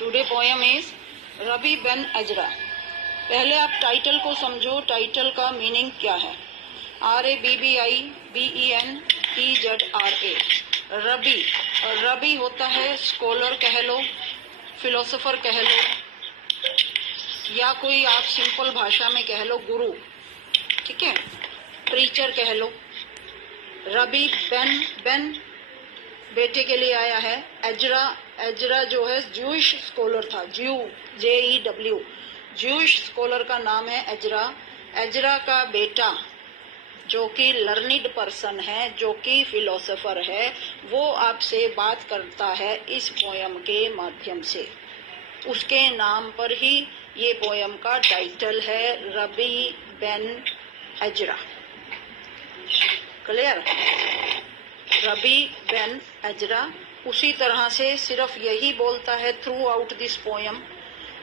Today poem is Rabbi Ben Ezra. पहले आप title को समझो, टाइटल का मीनिंग क्या है। RABBIBENEZRA, रबी। और रबी होता है स्कॉलर कह लो, फिलोसोफर कह लो, या कोई आप सिंपल भाषा में कह लो गुरु, ठीक है, प्रीचर कह लो। रबी बेन बेटे के लिए आया है। एजरा जो है ज्यूइश स्कॉलर था, JEW, ज्यूइश स्कॉलर का नाम है एजरा। एजरा का बेटा जो कि लर्निड पर्सन है, जो कि फिलोसोफर है, वो आपसे बात करता है इस पोयम के माध्यम से। उसके नाम पर ही ये पोयम का टाइटल है, रबी बेन अजरा। क्लियर? रबी बेन अजरा उसी तरह से सिर्फ यही बोलता है through out this poem.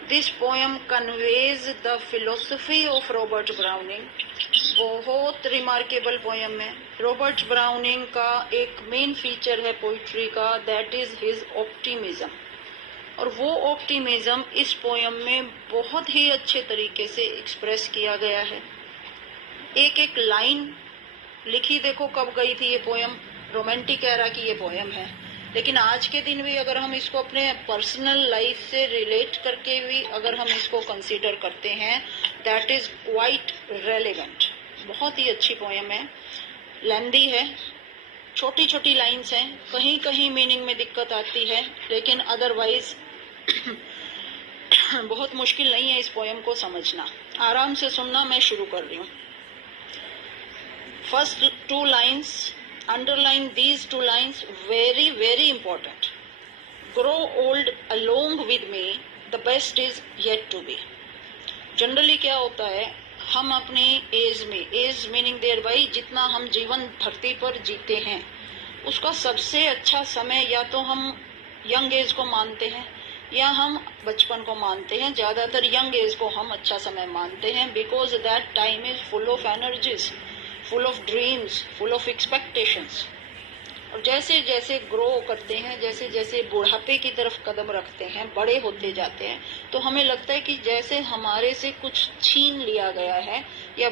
This poem conveys the philosophy of Robert browning. बहुत रिमार्केबल पोयम है। रॉबर्ट ब्राउनिंग का एक मेन फीचर है पोइट्री का, दैट इज हिज ऑप्टिमिज्म। और वो ऑप्टिमिज्म इस पोयम में बहुत ही अच्छे तरीके से एक्सप्रेस किया गया है। एक एक लाइन लिखी देखो कब गई थी ये पोयम, रोमांटिक एरा की ये पोयम है, लेकिन आज के दिन भी अगर हम इसको अपने पर्सनल लाइफ से रिलेट करके भी अगर हम इसको कंसीडर करते हैं, दैट इज क्वाइट रेलेवेंट। बहुत ही अच्छी पोयम है, लेंदी है, छोटी छोटी लाइन्स हैं, कहीं कहीं मीनिंग में दिक्कत आती है, लेकिन अदरवाइज बहुत मुश्किल नहीं है इस पोयम को समझना। आराम से सुनना, मैं शुरू कर रही हूँ। First two lines, underline these two lines, very very important. Grow old along with me, the best is yet to be. Generally क्या होता है, हम अपनी एज में, एज मीनिंग देयर बाई जितना हम जीवन धरती पर जीते हैं, उसका सबसे अच्छा समय या तो हम यंग एज को मानते हैं या हम बचपन को मानते हैं। ज्यादातर यंग एज को हम अच्छा समय मानते हैं, because that time is full of energies, full of dreams, full of expectations. और जैसे जैसे ग्रो करते हैं, जैसे जैसे बुढ़ापे की तरफ कदम रखते हैं, बड़े होते जाते हैं, तो हमें लगता है कि जैसे हमारे से कुछ छीन लिया गया है, या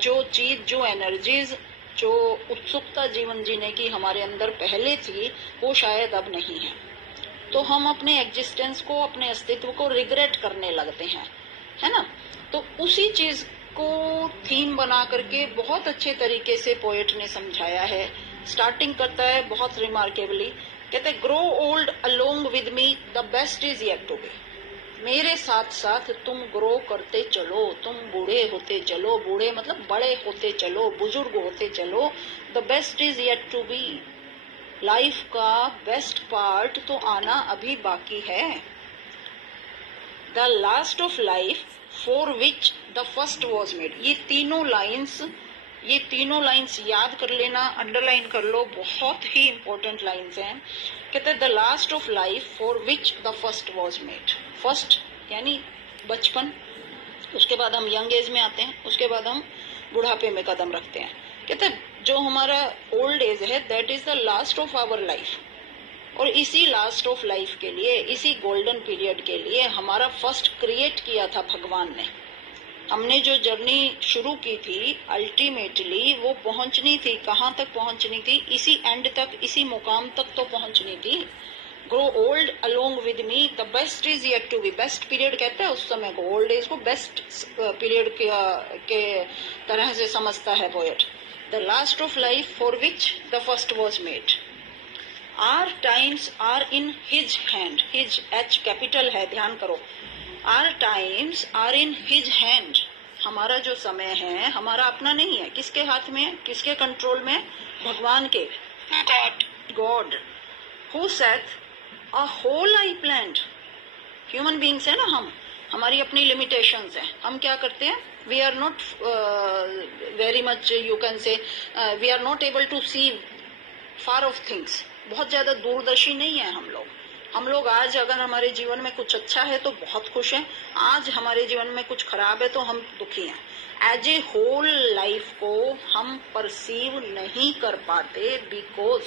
जो चीज, जो एनर्जीज, जो उत्सुकता जीवन जीने की हमारे अंदर पहले थी, वो शायद अब नहीं है। तो हम अपने एग्जिस्टेंस को, अपने अस्तित्व को रिग्रेट करने लगते हैं, है ना। तो उसी चीज को थीम बना करके बहुत अच्छे तरीके से पोएट ने समझाया है। स्टार्टिंग करता है बहुत रिमार्केबली, कहते grow old along with me, the best is yet to be. मेरे साथ साथ तुम ग्रो करते चलो, तुम बूढ़े होते चलो, बूढ़े मतलब बड़े होते चलो, बुजुर्ग होते चलो, the best is yet to be. Life का बेस्ट पार्ट तो आना अभी बाकी है। The last of life for which the first was made. ये तीनों लाइन्स याद कर लेना, अंडरलाइन कर लो, बहुत ही इंपॉर्टेंट लाइन्स हैं। कहते हैं the last of life for which the first was made. First यानी बचपन, उसके बाद हम यंग एज में आते हैं, उसके बाद हम बुढ़ापे में कदम रखते हैं। कहते हैं जो हमारा ओल्ड एज है, that is the last of our life. और इसी लास्ट ऑफ लाइफ के लिए, इसी गोल्डन पीरियड के लिए हमारा फर्स्ट क्रिएट किया था भगवान ने। हमने जो जर्नी शुरू की थी, अल्टीमेटली वो पहुंचनी थी, कहाँ तक पहुंचनी थी, इसी एंड तक, इसी मुकाम तक तो पहुंचनी थी। Grow old along with me, the best is yet to be. Best period कहते हैं उस समय को, ओल्ड एज को बेस्ट पीरियड के तरह से समझता है poet. The last of life for which the first was made. Our times are in his hand. His H capital है, ध्यान करो। Our times are in his hand. हमारा जो समय है हमारा अपना नहीं है, किसके हाथ में, किसके कंट्रोल में, भगवान के। God who saith a whole I planned. Human beings है ना हम, हमारी अपनी लिमिटेशंस हैं। हम क्या करते हैं, we are not very much, you can say we are not able to see far of things. बहुत ज्यादा दूरदर्शी नहीं है हम लोग। आज अगर हमारे जीवन में कुछ अच्छा है तो बहुत खुश हैं, आज हमारे जीवन में कुछ खराब है तो हम दुखी हैं। एज ए होल लाइफ को हम परसीव नहीं कर पाते, because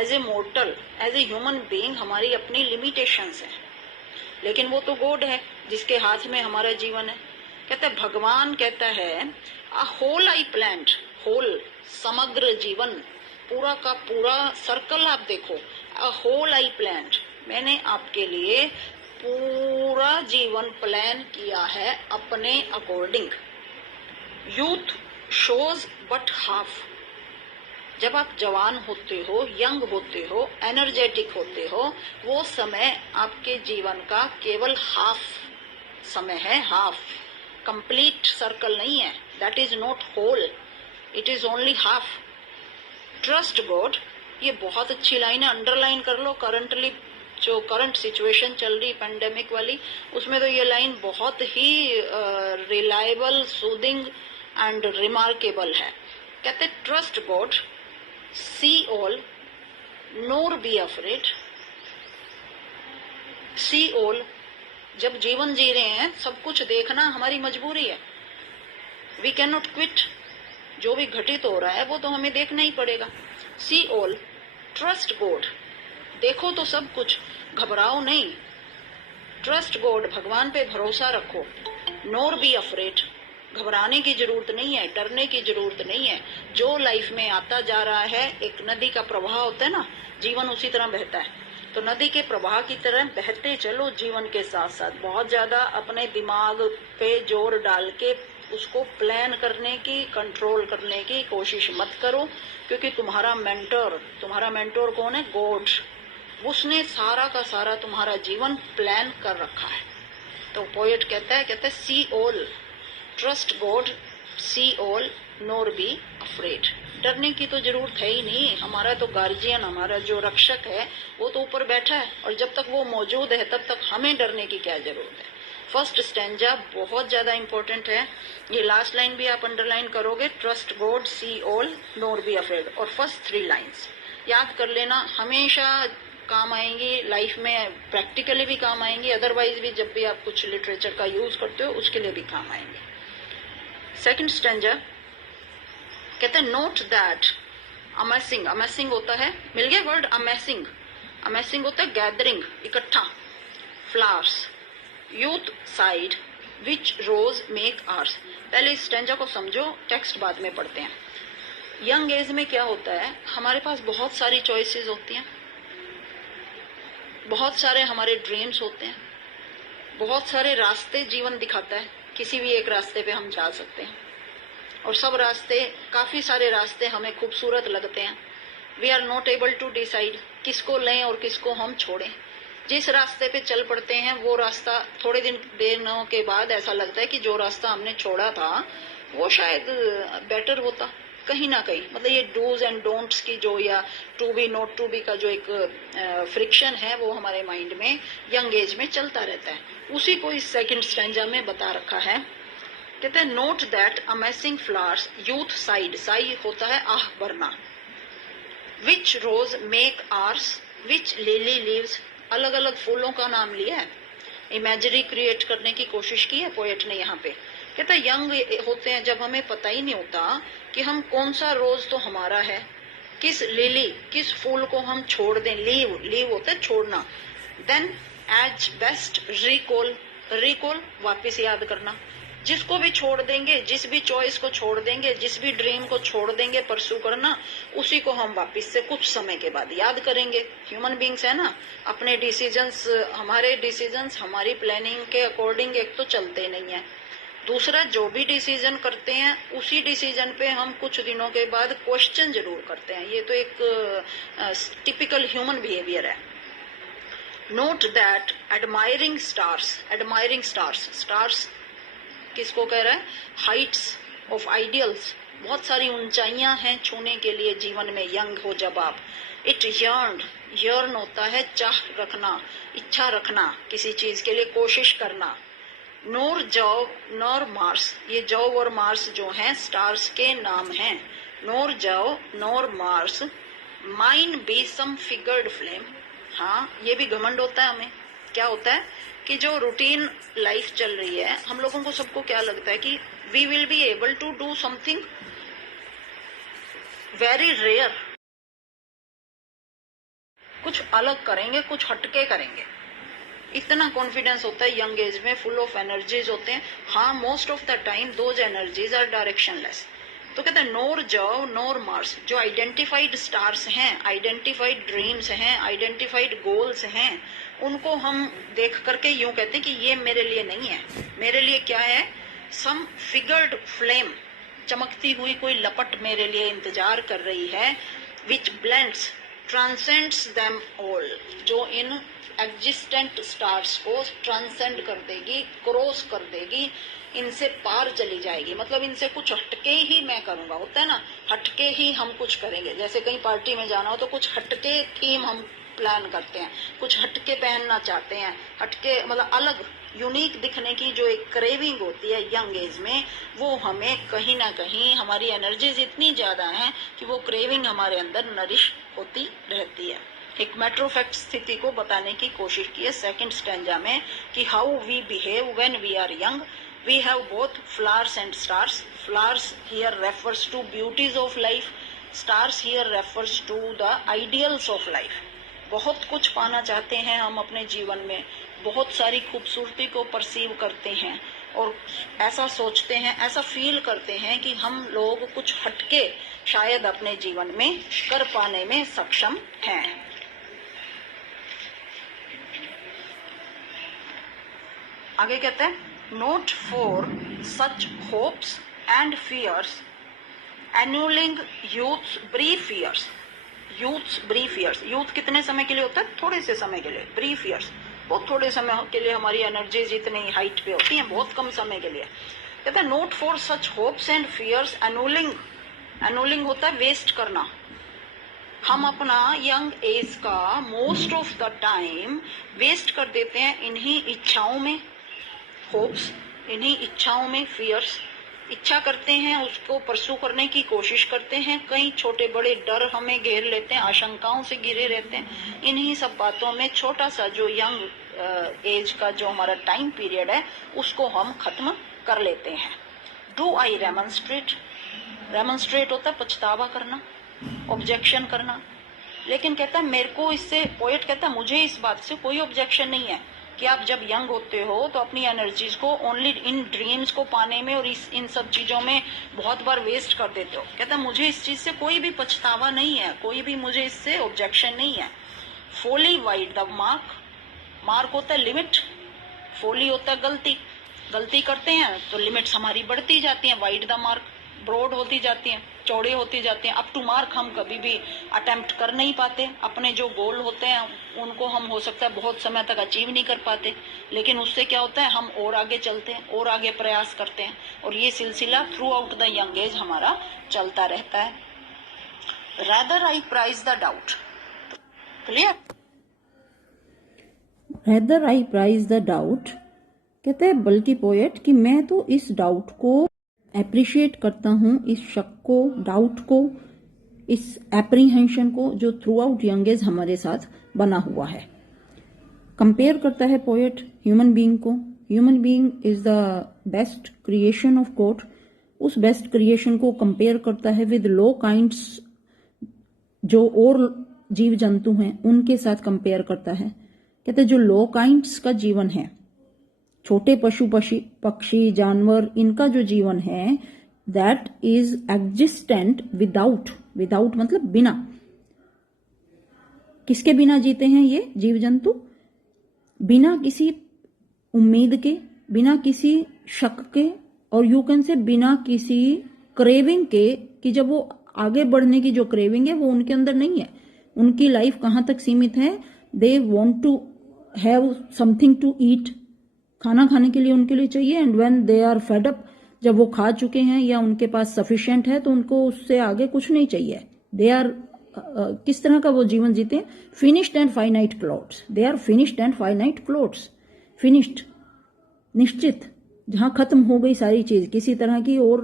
as a mortal, as a human being हमारी अपनी लिमिटेशंस हैं। लेकिन वो तो गॉड है जिसके हाथ में हमारा जीवन है। कहते हैं भगवान कहता है a whole I planned, whole समग्र जीवन, पूरा का पूरा सर्कल आप देखो, अ होल आई प्लांट, मैंने आपके लिए पूरा जीवन प्लान किया है अपने according. Youth shows but half, जब आप जवान होते हो, यंग होते हो, एनर्जेटिक होते हो, वो समय आपके जीवन का केवल हाफ समय है, हाफ, कंप्लीट सर्कल नहीं है, that is not whole, it is only half. Trust God, ये बहुत अच्छी लाइन है, अंडरलाइन कर लो। करंटली जो करंट सिचुएशन चल रही पेंडेमिक वाली, उसमें तो ये लाइन बहुत ही रिलायबल, सूदिंग एंड रिमार्केबल है। कहते trust God, see all nor be afraid। see all, जब जीवन जी रहे हैं सब कुछ देखना हमारी मजबूरी है, we cannot quit, जो भी घटित हो रहा है वो तो हमें देखना ही पड़ेगा। see all, trust God, देखो तो सब कुछ, घबराओ नहीं, ट्रस्ट गॉड, भगवान पे भरोसा रखो, nor be afraid, घबराने की जरूरत नहीं है, डरने की जरूरत नहीं है। जो लाइफ में आता जा रहा है, एक नदी का प्रवाह होता है ना, जीवन उसी तरह बहता है, तो नदी के प्रवाह की तरह बहते चलो जीवन के साथ साथ। बहुत ज्यादा अपने दिमाग पे जोर डाल के उसको प्लान करने की, कंट्रोल करने की कोशिश मत करो, क्योंकि तुम्हारा मेंटोर कौन है? गॉड, उसने सारा का सारा तुम्हारा जीवन प्लान कर रखा है। तो पोएट कहता है see all, trust God, see all nor be afraid, डरने की तो जरूरत है ही नहीं। हमारा तो गार्जियन, हमारा जो रक्षक है वो तो ऊपर बैठा है, और जब तक वो मौजूद है तब तक हमें डरने की क्या जरूरत है। फर्स्ट स्टैंजा बहुत ज्यादा इंपॉर्टेंट है, ये लास्ट लाइन भी आप अंडरलाइन करोगे, trust God, see all nor be afraid, और फर्स्ट 3 लाइन्स याद कर लेना, हमेशा काम आएंगी लाइफ में, प्रैक्टिकली भी काम आएंगी, अदरवाइज भी जब भी आप कुछ लिटरेचर का यूज करते हो उसके लिए भी काम आएंगे। सेकंड स्टैंजा कहते हैं नोट दैट अमेजिंग, अमेजिंग होता है, मिल गया वर्ड अमेजिंग, अमेजिंग होता है गैदरिंग, इकट्ठा, flowers, youth sighed which rose make ours. पहले इस स्टैंजा को समझो, टेक्स्ट बाद में पढ़ते हैं। यंग एज में क्या होता है, हमारे पास बहुत सारी चॉइसेस होती हैं, बहुत सारे हमारे ड्रीम्स होते हैं, बहुत सारे रास्ते जीवन दिखाता है, किसी भी एक रास्ते पे हम जा सकते हैं, और सब रास्ते, काफी सारे रास्ते हमें खूबसूरत लगते हैं। We are not able to decide किसको लें और किसको हम छोड़ें। जिस रास्ते पे चल पड़ते हैं वो रास्ता थोड़े दिनों के बाद ऐसा लगता है कि जो रास्ता हमने छोड़ा था वो शायद बेटर होता कहीं ना कहीं। मतलब ये डूज एंड डोंट्स की जो, या to be not to be का जो एक फ्रिक्शन है वो हमारे माइंड में यंग एज में चलता रहता है। उसी को इस सेकंड स्टैंजा में बता रखा है। कहते हैं note that amazing flowers youth side, Sai होता है आह भरना, विच रोज मेक आर्स, विच लिली लीव्स, अलग अलग फूलों का नाम लिया है, इमेजरी क्रिएट करने की कोशिश की है पोएट ने यहाँ पे। कहता है यंग होते हैं जब हमें पता ही नहीं होता कि हम कौन सा रोज तो हमारा है, किस लिली, किस फूल को हम छोड़ दें, लीव, लीव होता है छोड़ना। Then as best recall, recall वापिस याद करना, जिसको भी छोड़ देंगे, जिस भी चॉइस को छोड़ देंगे, जिस भी ड्रीम को छोड़ देंगे परस्यू करना, उसी को हम वापिस से कुछ समय के बाद याद करेंगे। ह्यूमन बींग्स है ना, अपने डिसीजंस, हमारे डिसीजंस हमारी प्लानिंग के अकॉर्डिंग एक तो चलते नहीं है, दूसरा जो भी डिसीजन करते हैं उसी डिसीजन पे हम कुछ दिनों के बाद क्वेश्चन जरूर करते हैं। ये तो एक टिपिकल ह्यूमन बिहेवियर है। Note that admiring stars, admiring stars, stars किसको कह रहा है? हाइट्स ऑफ आइडियल्स, बहुत सारी ऊंचाइयां हैं छूने के लिए जीवन में यंग हो जब आप। इट यर्न, यर्न होता है चाह रखना, इच्छा रखना, किसी चीज के लिए कोशिश करना। नोर जॉव नोर मार्स, ये जॉव और मार्स जो हैं स्टार्स के नाम हैं। Nor Jove nor Mars mine be some figured flame, हाँ ये भी घमंड होता है हमें। क्या होता है कि जो रूटीन लाइफ चल रही है, हम लोगों को सबको क्या लगता है कि we will be able to do something very rare, कुछ अलग करेंगे, कुछ हटके करेंगे। इतना कॉन्फिडेंस होता है यंग एज में, फुल ऑफ एनर्जीज होते हैं। हाँ, most of the time those energies are directionless. तो कहते हैं नोर जर्व नोर मार्स, जो आइडेंटिफाइड स्टार्स हैं, आइडेंटिफाइड ड्रीम्स हैं, आइडेंटिफाइड गोल्स हैं, उनको हम देख करके यूं कहते हैं कि ये मेरे लिए नहीं है। मेरे लिए क्या है? सम फिगर्ड फ्लेम, चमकती हुई कोई लपट मेरे लिए इंतजार कर रही है, विच ब्लेंड्स ट्रांसेंड्स देम ऑल, जो इन एग्जिस्टेंट स्टार्स को ट्रांसेंड कर देगी, क्रॉस कर देगी, इनसे पार चली जाएगी। मतलब इनसे कुछ हटके ही मैं करूंगा। होता है ना, हटके ही हम कुछ करेंगे। जैसे कहीं पार्टी में जाना हो तो कुछ हटके थीम हम प्लान करते हैं, कुछ हटके पहनना चाहते हैं, हटके मतलब अलग यूनिक दिखने की जो एक क्रेविंग होती है यंग एज में, वो हमें कहीं ना कहीं, हमारी एनर्जीज इतनी ज्यादा हैं कि वो क्रेविंग हमारे अंदर नरिश होती रहती है। एक मैटर ऑफ फैक्ट स्थिति को बताने की कोशिश की है सेकंड स्टैंजा में कि how we behave when we are young, we have both flowers and stars. Flowers here refers to beauties of life, stars here refers to the ideals of life. बहुत कुछ पाना चाहते हैं हम अपने जीवन में, बहुत सारी खूबसूरती को परसीव करते हैं और ऐसा सोचते हैं, ऐसा फील करते हैं कि हम लोग कुछ हटके शायद अपने जीवन में कर पाने में सक्षम हैं। आगे कहते हैं not for such hopes and fears annulling youth's brief years. Youth's brief years, youth कितने समय के लिए होता है? थोड़े से समय के लिए। ब्रीफ ईयर्स, बहुत थोड़े समय के लिए हमारी एनर्जीज इतनी हाइट पे होती हैं, बहुत कम समय के लिए। कहते हैं not for such hopes and fears annulling, annulling होता है वेस्ट करना। हम अपना यंग एज का most of the time waste कर देते हैं इन्हीं इच्छाओं में, होप्स, इन्हीं इच्छाओं में, फियर्स, इच्छा करते हैं, उसको परसू करने की कोशिश करते हैं, कई छोटे बड़े डर हमें घेर लेते हैं, आशंकाओं से घिरे रहते हैं। इन्हीं सब बातों में छोटा सा जो यंग एज का जो हमारा टाइम पीरियड है उसको हम खत्म कर लेते हैं। डू आई रेमोन्स्ट्रेट, रेमोन्स्ट्रेट होता है पछतावा करना, ऑब्जेक्शन करना। लेकिन कहता है मेरे को इससे, पोएट कहता है मुझे इस बात से कोई ऑब्जेक्शन नहीं है कि आप जब यंग होते हो तो अपनी एनर्जीज को ओनली इन ड्रीम्स को पाने में और इन सब चीजों में बहुत बार वेस्ट कर देते हो। कहता है मुझे इस चीज से कोई भी पछतावा नहीं है, कोई भी मुझे इससे ऑब्जेक्शन नहीं है। फोली वाइड द मार्क, मार्क होता है लिमिट, फोली होता है गलती, गलती करते हैं तो लिमिट्स हमारी बढ़ती जाती हैं, वाइड द मार्क, ब्रॉड होती जाती हैं, चौड़े होते जाते हैं। अप टू मार्क हम कभी भी अटेम्प्ट कर नहीं पाते, अपने जो गोल होते हैं उनको हम हो सकता है बहुत समय तक अचीव नहीं कर पाते, लेकिन उससे क्या होता है हम और आगे चलते हैं और आगे प्रयास करते हैं और ये सिलसिला throughout the young age हमारा चलता रहता है। Rather I prize the doubt, clear? Rather I prize the doubt, कहते हैं बल्कि पोएट कि मैं तो इस डाउट को एप्रिशिएट करता हूं, इस शक को, डाउट को, इस एप्रीहेंशन को जो थ्रू आउट यंग एज हमारे साथ बना हुआ है। कंपेयर करता है पोएट ह्यूमन बीइंग को। Human being is the best creation of God. उस बेस्ट क्रिएशन को कंपेयर करता है विद लो काइंड्स, जो और जीव जंतु हैं उनके साथ कंपेयर करता है। कहते हैं जो लो काइंड्स का जीवन है, छोटे पशु पक्षी जानवर, इनका जो जीवन है that is existent without, without मतलब बिना, किसके बिना जीते हैं ये जीव जंतु? बिना किसी उम्मीद के, बिना किसी शक के, और यू कैन से बिना किसी क्रेविंग के, कि जब वो आगे बढ़ने की जो क्रेविंग है वो उनके अंदर नहीं है। उनकी लाइफ कहां तक सीमित है? They want to have something to eat, खाना खाने के लिए उनके लिए चाहिए। And when they are fed up, जब वो खा चुके हैं या उनके पास सफिशिएंट है तो उनको उससे आगे कुछ नहीं चाहिए। दे आर किस तरह का वो जीवन जीते हैं? Finished and finite clods, they are finished and finite clods. Finished निश्चित, जहां खत्म हो गई सारी चीज, किसी तरह की और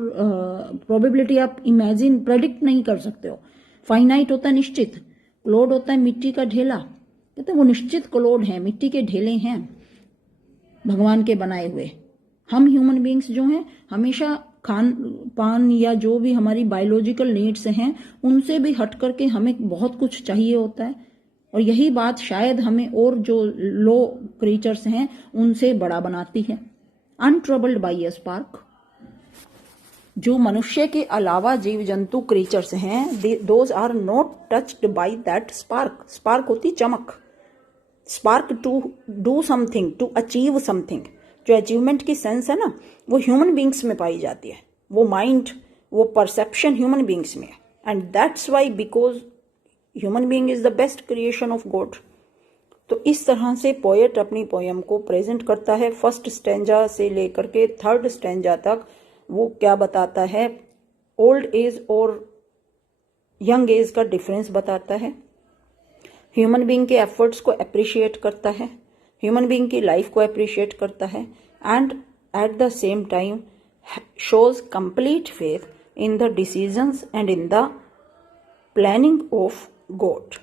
प्रोबेबिलिटी आप इमेजिन प्रेडिक्ट नहीं कर सकते हो। फाइनाइट होता है निश्चित, क्लोड होता है मिट्टी का ढेला। कहते हैं वो निश्चित क्लोड है, मिट्टी के ढेले हैं भगवान के बनाए हुए। हम ह्यूमन बीइंग्स जो हैं हमेशा खान पान या जो भी हमारी बायोलॉजिकल नीड्स हैं उनसे भी हट करके हमें बहुत कुछ चाहिए होता है और यही बात शायद हमें और जो लो क्रीचर्स हैं उनसे बड़ा बनाती है। अनट्रबल्ड बाई ए स्पार्क, जो मनुष्य के अलावा जीव जंतु क्रीचर्स हैं, those are not touched by that spark. Spark होती चमक, spark to do something, to achieve something. जो अचीवमेंट की सेंस है ना, वो ह्यूमन बींग्स में पाई जाती है, वो माइंड, वो परसेप्शन ह्यूमन बींग्स में है। And that's why because human being is the best creation of God. तो इस तरह से पोएट अपनी पोयम को प्रेजेंट करता है। फर्स्ट स्टैंजा से लेकर के थर्ड स्टैंजा तक वो क्या बताता है, ओल्ड एज और यंग एज का डिफरेंस बताता है, ह्यूमन बीइंग के एफर्ट्स को अप्रिशिएट करता है, ह्यूमन बीइंग की लाइफ को अप्रिशिएट करता है, and at the same time shows complete faith in the decisions and in the planning of God.